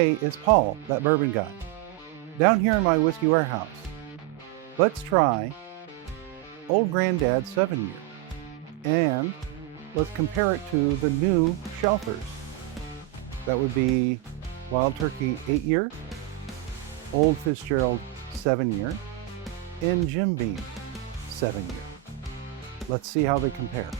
Hey, it's Paul, that bourbon guy. Down here in my whiskey warehouse, let's try Old Granddad 7-year. And let's compare it to the new shelfers. That would be Wild Turkey 8-year, Old Fitzgerald 7-year, and Jim Beam 7-year. Let's see how they compare.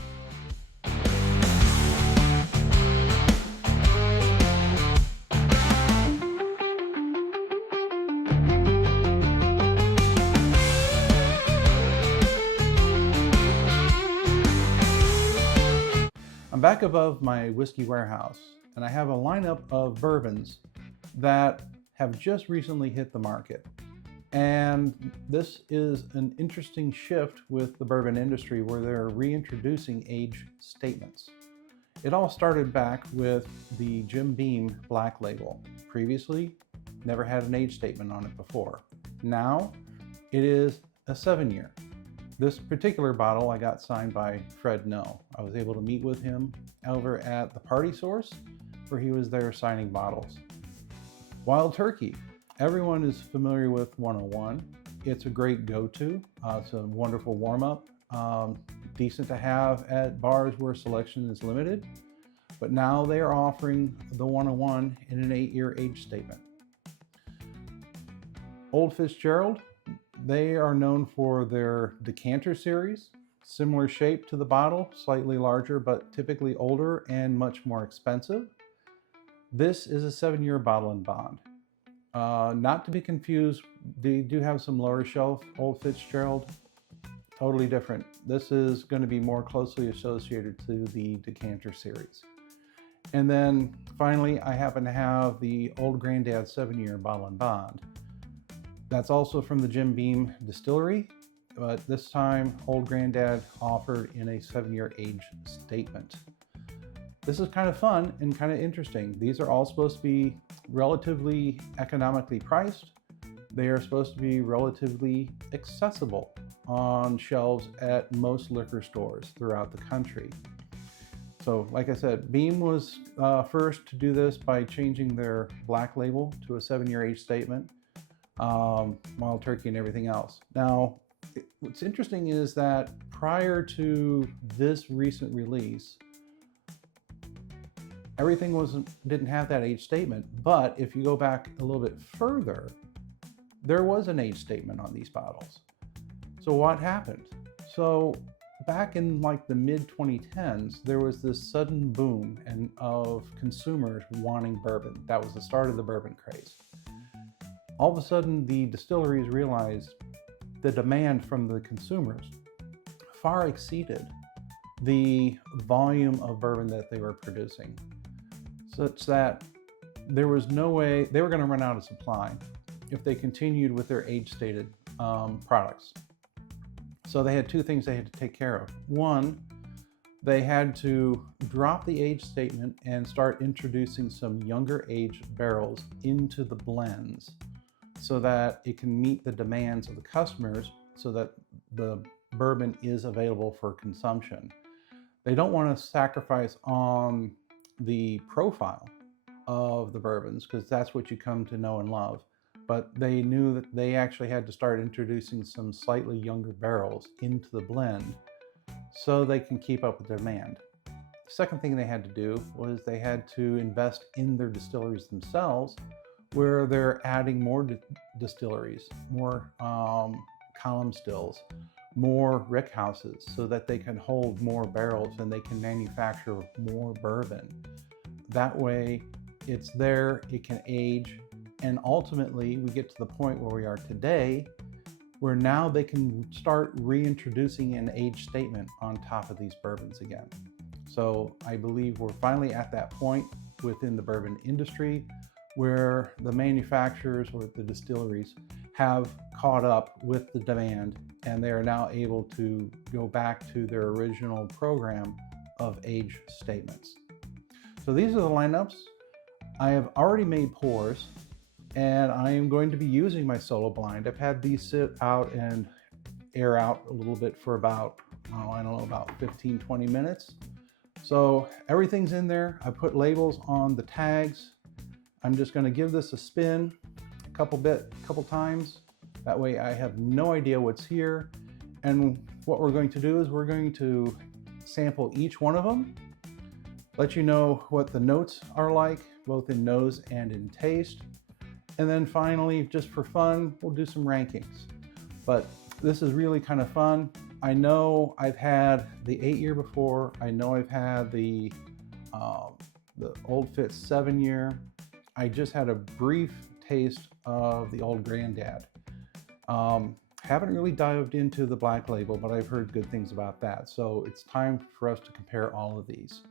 I'm back above my whiskey warehouse, and I have a lineup of bourbons that have just recently hit the market. And this is an interesting shift with the bourbon industry where they're reintroducing age statements. It all started back with the Jim Beam Black Label. Previously, never had an age statement on it before. Now, it is a 7-year. This particular bottle I got signed by Fred No. I was able to meet with him over at the Party Source where he was there signing bottles. Wild Turkey. Everyone is familiar with 101. It's a great go-to. It's a wonderful warm-up. Decent to have at bars where selection is limited. But now they are offering the 101 in an 8-year age statement. Old Fitzgerald. They are known for their decanter series, similar shape to the bottle, slightly larger, but typically older and much more expensive. This is a 7-year bottle and bond. Not to be confused, they do have some lower shelf Old Fitzgerald, totally different. This is going to be more closely associated to the decanter series. And then finally, I happen to have the Old Granddad 7-year bottle and bond. That's also from the Jim Beam distillery, but this time Old Granddad offered in a 7-year age statement. This is kind of fun and kind of interesting. These are all supposed to be relatively economically priced. They are supposed to be relatively accessible on shelves at most liquor stores throughout the country. So like I said, Beam was first to do this by changing their black label to a 7-year age statement. Wild Turkey and everything else. Now, what's interesting is that prior to this recent release, everything didn't have that age statement, but if you go back a little bit further, there was an age statement on these bottles. So what happened? So back in like the mid 2010s, there was this sudden boom of consumers wanting bourbon. That was the start of the bourbon craze. All of a sudden, the distilleries realized the demand from the consumers far exceeded the volume of bourbon that they were producing, such that there was no way they were going to run out of supply if they continued with their age-stated products. So they had two things they had to take care of. One, they had to drop the age statement and start introducing some younger age barrels into the blends, so that it can meet the demands of the customers so that the bourbon is available for consumption. They don't want to sacrifice on the profile of the bourbons because that's what you come to know and love. But they knew that they actually had to start introducing some slightly younger barrels into the blend so they can keep up with demand. The second thing they had to do was they had to invest in their distilleries themselves, where they're adding more distilleries, more column stills, more rick houses, so that they can hold more barrels and they can manufacture more bourbon. That way, it's there, it can age, and ultimately we get to the point where we are today, where now they can start reintroducing an age statement on top of these bourbons again. So I believe we're finally at that point within the bourbon industry where the manufacturers or the distilleries have caught up with the demand and they are now able to go back to their original program of age statements. So these are the lineups. I have already made pours and I am going to be using my solo blind. I've had these sit out and air out a little bit for about, about 15, 20 minutes. So everything's in there. I put labels on the tags. I'm just going to give this a spin a couple times. That way I have no idea what's here. And what we're going to do is we're going to sample each one of them, let you know what the notes are like, both in nose and in taste. And then finally, just for fun, we'll do some rankings. But this is really kind of fun. I know I've had the 8-year before. I know I've had the Old Fitz 7-year. I just had a brief taste of the Old Granddad. Haven't really dived into the Black Label, but I've heard good things about that. So it's time for us to compare all of these.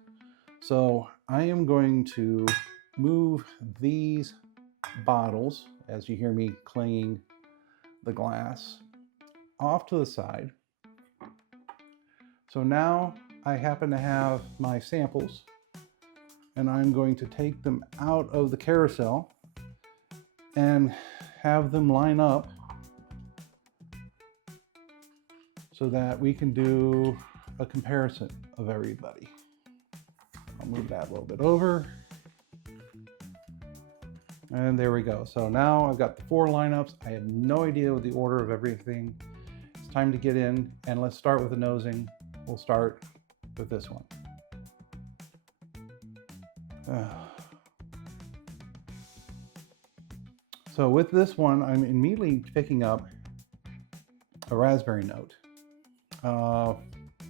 So I am going to move these bottles, as you hear me clanging the glass, off to the side. So now I happen to have my samples, and I'm going to take them out of the carousel and have them line up so that we can do a comparison of everybody. I'll move that a little bit over. And there we go. So now I've got the 4 lineups. I have no idea what the order of everything. It's time to get in, and let's start with the nosing. We'll start with this one. So with this one, I'm immediately picking up a raspberry note.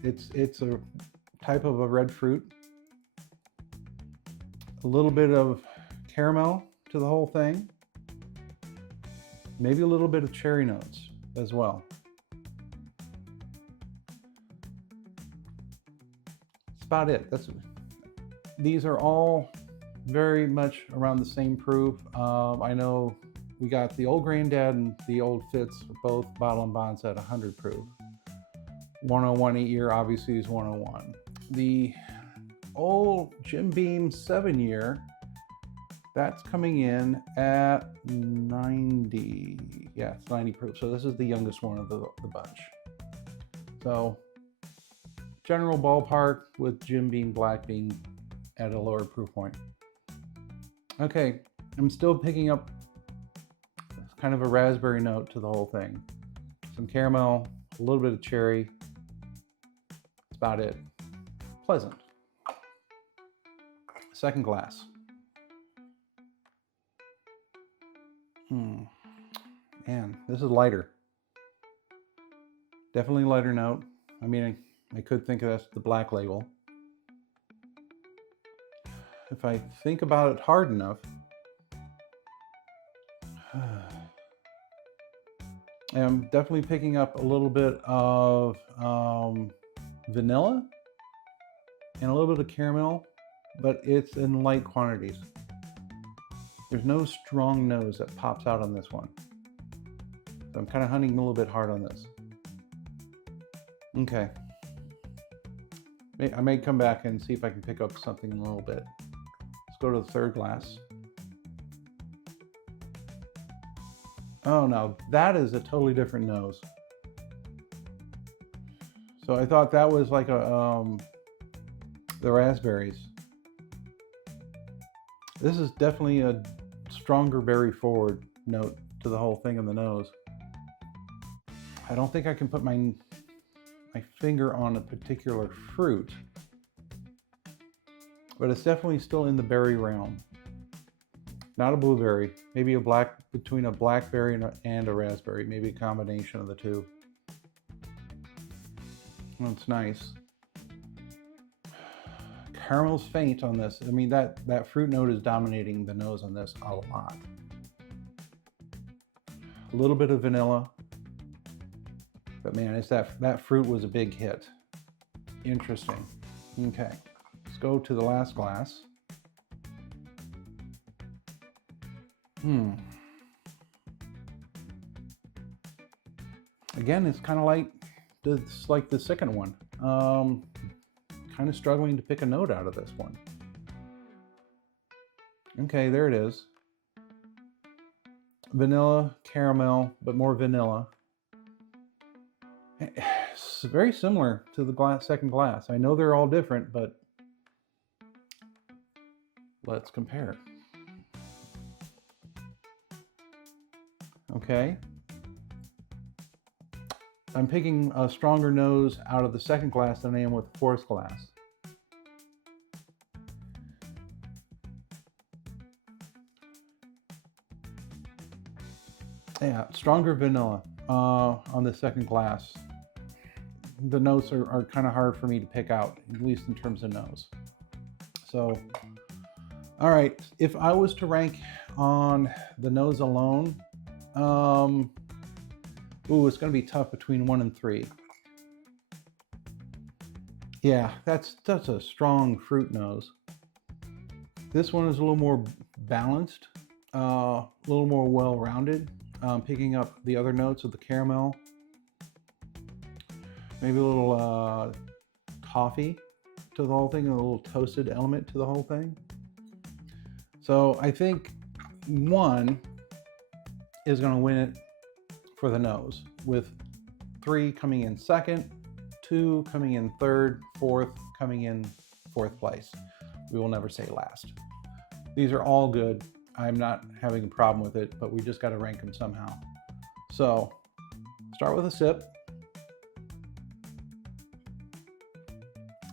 It's a type of a red fruit. A little bit of caramel to the whole thing. Maybe a little bit of cherry notes as well. That's about it. These are all very much around the same proof. I know we got the Old Granddad and the Old Fitz, both bottle and bonds at 100 proof. 101 8-year obviously is 101. The old Jim Beam 7-year, that's coming in at 90. Yeah, it's 90 proof. So this is the youngest one of the bunch. So general ballpark with Jim Beam Black being at a lower proof point. Okay, I'm still picking up kind of a raspberry note to the whole thing. Some caramel, a little bit of cherry. That's about it. Pleasant. Second glass. Man, this is lighter. Definitely lighter note. I mean, I could think that's the Black Label. If I think about it hard enough, I'm definitely picking up a little bit of vanilla and a little bit of caramel, but it's in light quantities. There's no strong nose that pops out on this one. So I'm kind of hunting a little bit hard on this. Okay. I may come back and see if I can pick up something a little bit. Let's go to the third glass. Oh no, that is a totally different nose. So I thought that was like the raspberries. This is definitely a stronger berry forward note to the whole thing in the nose. I don't think I can put my finger on a particular fruit, but it's definitely still in the berry realm. Not a blueberry, maybe between a blackberry and a raspberry, maybe a combination of the two. That's nice. Caramel's faint on this. I mean, that fruit note is dominating the nose on this a lot. A little bit of vanilla, but man, it's that fruit was a big hit. Interesting. Okay, let's go to the last glass. Again, it's kind of like the second one. Kind of struggling to pick a note out of this one. Okay, there it is. Vanilla, caramel, but more vanilla. It's very similar to the second glass. I know they're all different, but let's compare. Okay. I'm picking a stronger nose out of the second glass than I am with the fourth glass. Yeah, stronger vanilla on the second glass. The notes are kind of hard for me to pick out, at least in terms of nose. So, all right, if I was to rank on the nose alone, it's going to be tough between 1 and 3. Yeah, that's a strong fruit nose. This one is a little more balanced, a little more well-rounded, picking up the other notes of the caramel. Maybe a little toffee to the whole thing, a little toasted element to the whole thing. So I think 1 is going to win it for the nose, with 3 coming in second, 2 coming in third, 4th coming in 4th place. We will never say last. These are all good. I'm not having a problem with it, but we just got to rank them somehow. So start with a sip.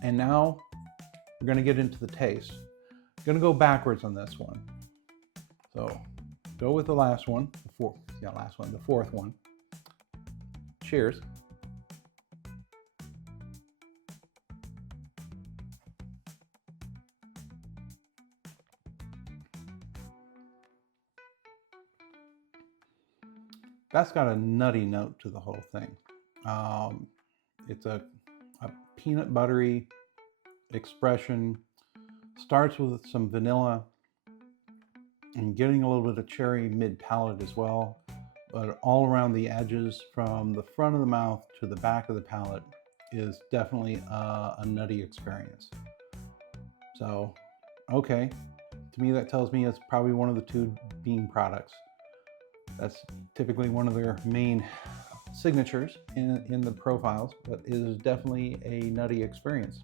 And now we're going to get into the taste. I'm going to go backwards on this one. So go with the last one, the fourth one. Cheers. That's got a nutty note to the whole thing. It's a peanut buttery expression. Starts with some vanilla and getting a little bit of cherry mid-palate as well. But all around the edges, from the front of the mouth to the back of the palate, is definitely a nutty experience. So, okay, to me that tells me it's probably one of the 2 bean products. That's typically one of their main signatures in the profiles, but it is definitely a nutty experience.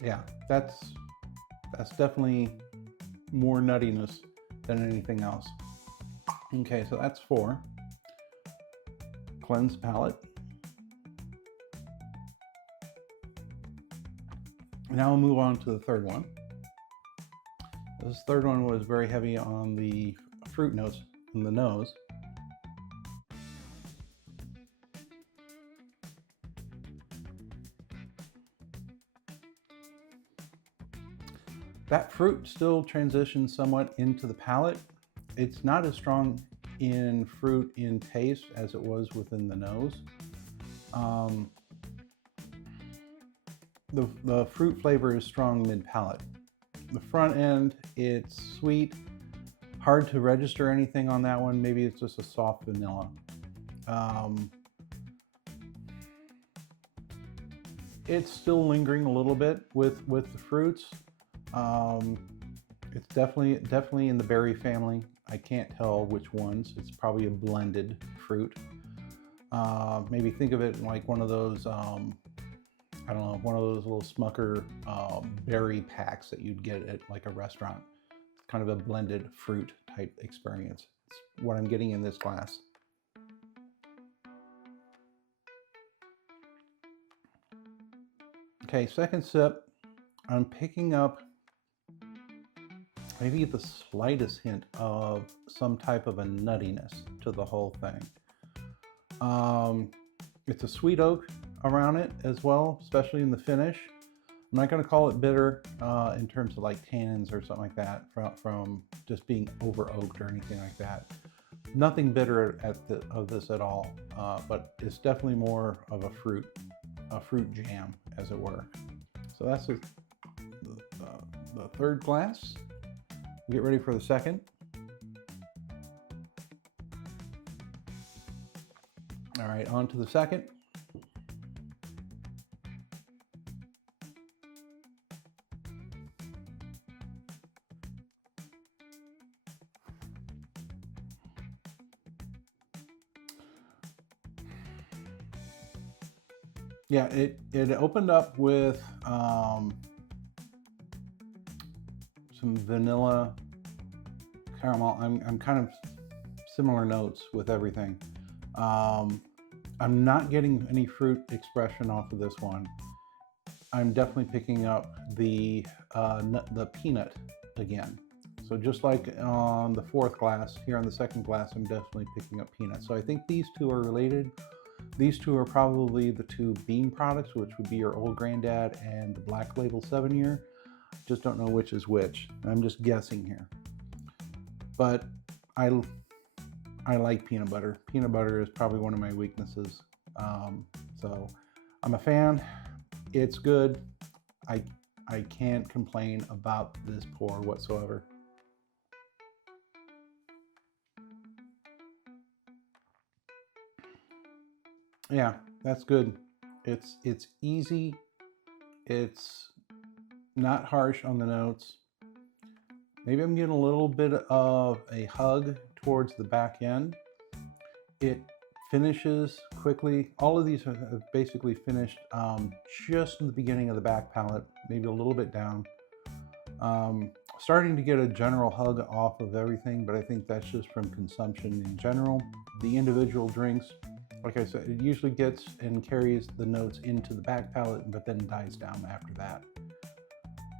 Yeah, that's definitely more nuttiness than anything else. Okay, so that's 4. Cleanse palate. Now we'll move on to the third one. This third one was very heavy on the fruit notes in the nose. That fruit still transitions somewhat into the palate. It's not as strong in fruit in taste as it was within the nose. The fruit flavor is strong mid-palate. The front end, it's sweet, hard to register anything on that one. Maybe it's just a soft vanilla. It's still lingering a little bit with the fruits. It's definitely in the berry family. I can't tell which ones. It's probably a blended fruit. Maybe think of it like one of those, I don't know, one of those little Smucker berry packs that you'd get at like a restaurant. It's kind of a blended fruit type experience. It's what I'm getting in this glass. Okay, second sip, I'm picking up maybe the slightest hint of some type of a nuttiness to the whole thing. It's a sweet oak around it as well, especially in the finish. I'm not going to call it bitter in terms of like tannins or something like that from just being over oaked or anything like that. Nothing bitter of this at all, but it's definitely more of a fruit jam, as it were. So that's the third glass. Get ready for the second. All right, on to the second. Yeah, it opened up with some vanilla, caramel. I'm kind of similar notes with everything. I'm not getting any fruit expression off of this one. I'm definitely picking up the peanut again. So just like on the fourth glass, here on the second glass, I'm definitely picking up peanut. So I think these two are related. These two are probably the two bean products, which would be your Old Granddad and the Black Label 7-year. Just don't know which is which. I'm just guessing here. But I like peanut butter. Peanut butter is probably one of my weaknesses. So I'm a fan. It's good. I can't complain about this pour whatsoever. Yeah, that's good. It's easy. It's not harsh on the notes. Maybe I'm getting a little bit of a hug towards the back end. It finishes quickly. All of these have basically finished just in the beginning of the back palate, maybe a little bit down. Starting to get a general hug off of everything, but I think that's just from consumption in general. The individual drinks, like I said, it usually gets and carries the notes into the back palate, but then dies down after that.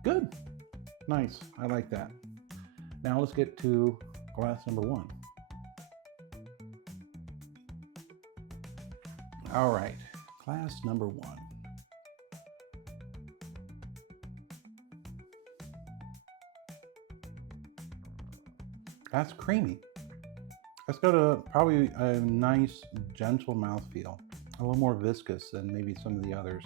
Good. Nice. I like that. Now let's get to glass number one. All right, glass number one. That's creamy. That's got probably a nice, gentle mouthfeel. A little more viscous than maybe some of the others.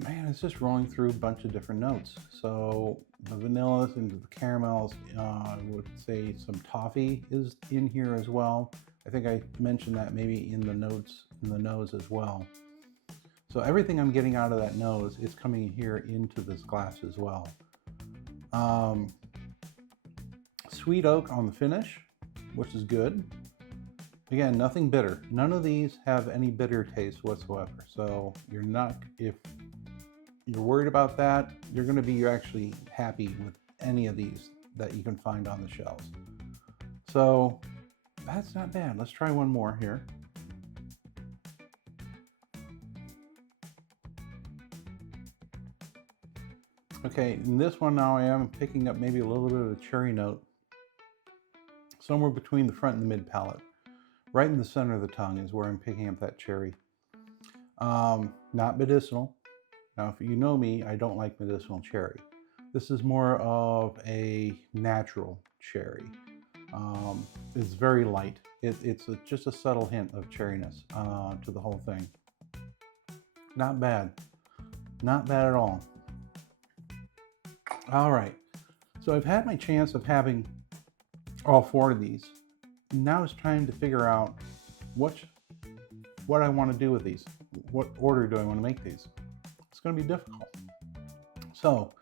Man, it's just rolling through a bunch of different notes. So the vanillas and the caramels, I would say some toffee is in here as well. I think I mentioned that maybe in the notes, in the nose as well. So everything I'm getting out of that nose is coming here into this glass as well. Sweet oak on the finish, which is good. Again, nothing bitter. None of these have any bitter taste whatsoever. So you're not, if you're worried about that, you're going to be actually happy with any of these that you can find on the shelves. So that's not bad. Let's try one more here. Okay, in this one now I am picking up maybe a little bit of a cherry note, somewhere between the front and the mid palate. Right in the center of the tongue is where I'm picking up that cherry. Not medicinal. Now, if you know me, I don't like medicinal cherry. This is more of a natural cherry. It's very light. It's just a subtle hint of cherryness to the whole thing. Not bad. Not bad at all. All right. So I've had my chance of having all four of these. Now it's trying to figure out what I want to do with these. What order do I want to make these? It's going to be difficult. So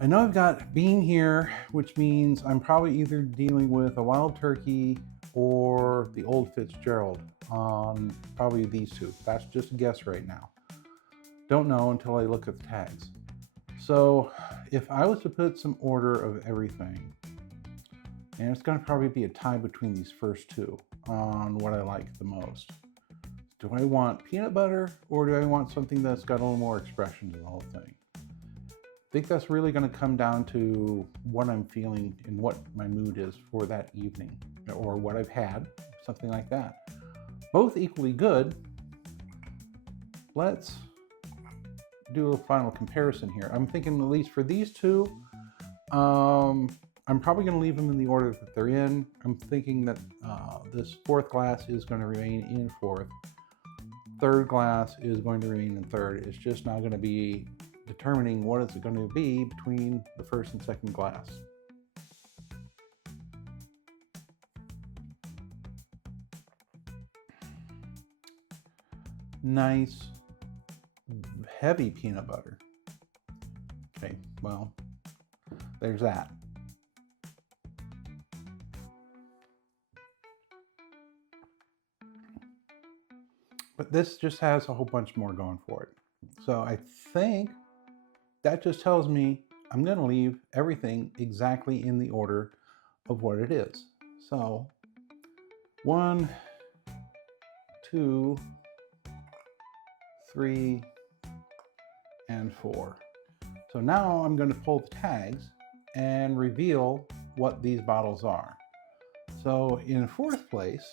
I know I've got bean here, which means I'm probably either dealing with a wild turkey or the old Fitzgerald on probably these two. That's just a guess right now. Don't know until I look at the tags. So if I was to put some order of everything, and it's going to probably be a tie between these first two on what I like the most. Do I want peanut butter or do I want something that's got a little more expression to the whole thing? I think that's really going to come down to what I'm feeling and what my mood is for that evening, or what I've had, something like that. Both equally good. Let's do a final comparison here. I'm thinking, at least for these two, I'm probably going to leave them in the order that they're in. I'm thinking that this fourth glass is going to remain in fourth. Third glass is going to remain in third. It's just not going to be determining what it's going to be between the first and second glass. Nice, heavy peanut butter. Okay, well, there's that. But this just has a whole bunch more going for it. So I think that just tells me I'm going to leave everything exactly in the order of what it is. So 1, 2, 3, and 4. So now I'm going to pull the tags and reveal what these bottles are. So in fourth place,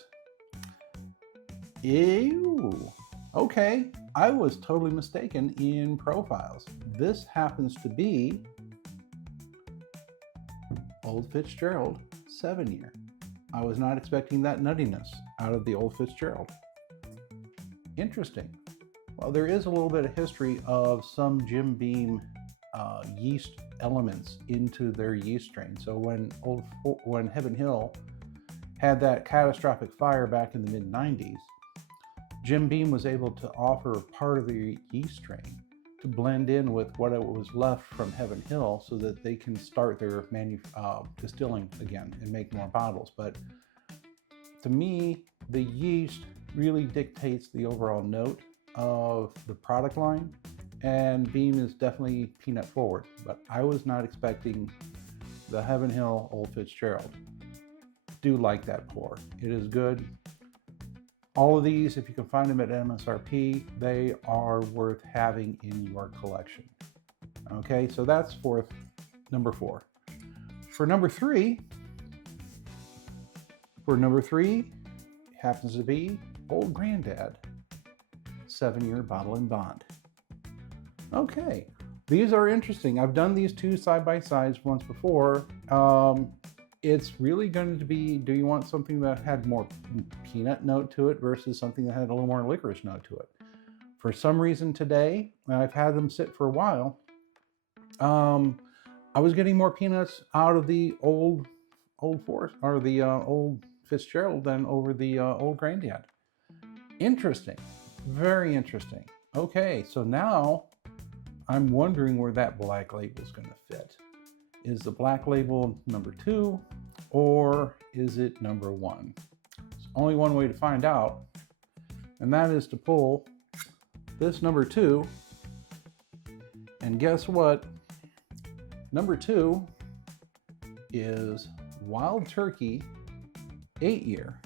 ew, okay, I was totally mistaken in profiles. This happens to be Old Fitzgerald 7-year. I was not expecting that nuttiness out of the Old Fitzgerald. Interesting. Well, there is a little bit of history of some Jim Beam yeast elements into their yeast strain. So when Heaven Hill had that catastrophic fire back in the mid-90s, Jim Beam was able to offer part of the yeast strain to blend in with what it was left from Heaven Hill so that they can start their distilling again and make more bottles. But to me, the yeast really dictates the overall note of the product line, and Beam is definitely peanut forward, but I was not expecting the Heaven Hill Old Fitzgerald. Do like that pour. It is good. All of these, if you can find them at MSRP, they are worth having in your collection. Okay, so that's number 4. For number 3 happens to be Old Granddad 7-year bottle and bond. Okay, these are interesting. I've done these two side by sides once before. It's really going to be, do you want something that had more peanut note to it versus something that had a little more licorice note to it? For some reason today, and I've had them sit for a while, I was getting more peanuts out of the old Forest or the Old Fitzgerald than over the Old Granddad. Interesting, very interesting. Okay, so now I'm wondering where that black label is going to fit. Is the black label number 2 or is it number 1? There's only one way to find out, and that is to pull this number 2, and guess what? Number 2 is Wild Turkey 8-year.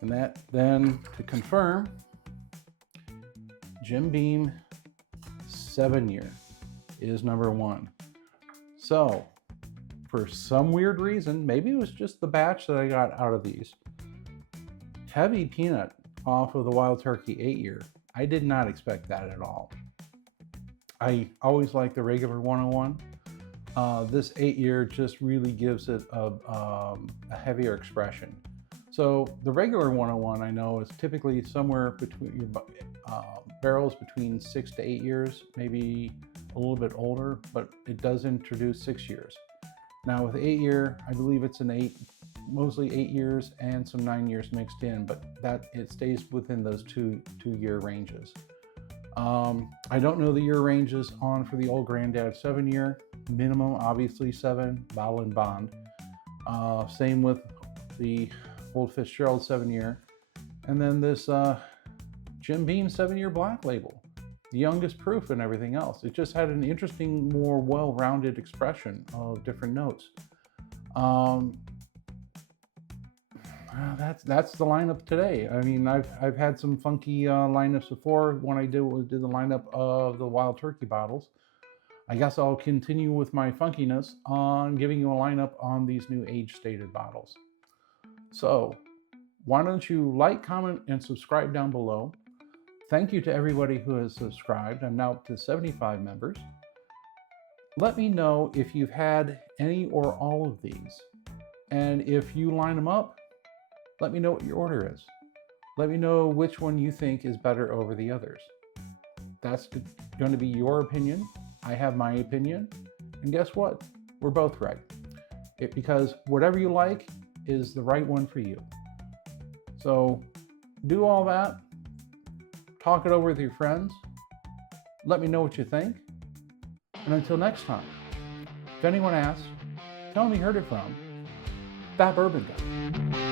And that then, to confirm, Jim Beam 7-year is number 1. So, for some weird reason, maybe it was just the batch that I got out of these, heavy peanut off of the Wild Turkey 8-year. I did not expect that at all. I always like the regular 101. This 8-year just really gives it a heavier expression. So the regular 101 I know is typically somewhere between barrels between 6 to 8 years, maybe a little bit older, but it does introduce 6 years. Now with 8-year, I believe it's mostly 8 years and some 9 years mixed in, but that it stays within those two-year ranges. I don't know the year ranges on for the Old Granddad 7-year, minimum obviously 7, bottle and bond. Same with the Old Fitzgerald 7-year, and then this Jim Beam 7-year black label, the youngest proof and everything else. It just had an interesting, more well-rounded expression of different notes. That's the lineup today. I mean, I've had some funky lineups before when I did the lineup of the Wild Turkey bottles. I guess I'll continue with my funkiness on giving you a lineup on these new age-stated bottles. So why don't you like, comment, and subscribe down below. Thank you to everybody who has subscribed. I'm now up to 75 members. Let me know if you've had any or all of these. And if you line them up, let me know what your order is. Let me know which one you think is better over the others. That's going to be your opinion. I have my opinion. And guess what? We're both right. Because whatever you like is the right one for you. So do all that. Talk it over with your friends. Let me know what you think. And until next time, if anyone asks, tell them you heard it from that bourbon guy.